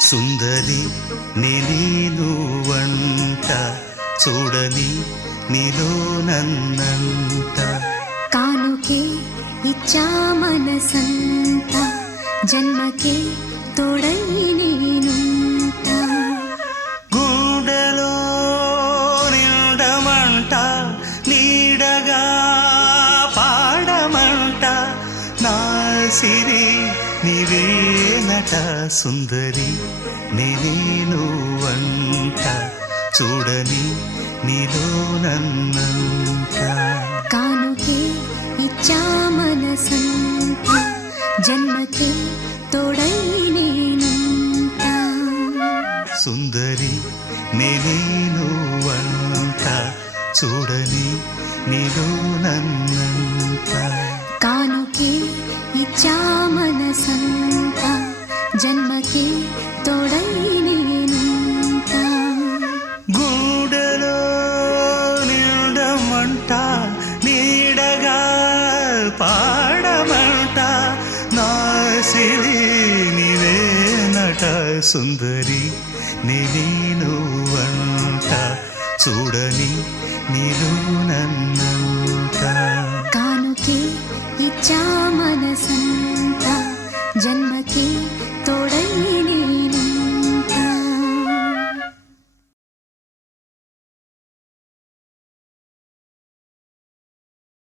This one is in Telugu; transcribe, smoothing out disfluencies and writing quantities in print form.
సుందరి నేను వంట చూడని నీలో నన్నంట కానుకే ఇచ్చా మనసంత జన్మకే తోడై నేనుంటా గుండెలో నిండమంట నీడగా పాడమంట నా సిరి నీవేనట సుందరి నేను వంట చూడని నీలో నన్నంట కానుకే ఇచ్చా మనసంత జన్మకే తోడై నేనుంటా సుందరి నేను వంట చూడని నీలో నన్నంట కానుకే ఇచ్చా మనసంత జన్మకే తోడై నేనుంటా గూడెలో నిండమంట నీడగా పాడమంట నా సిరి నీవేనట సుందరి నేను వంట చూడని నీలో నన్నంట కానుకే ఇచ్చా మనసంత జన్మకే తోడై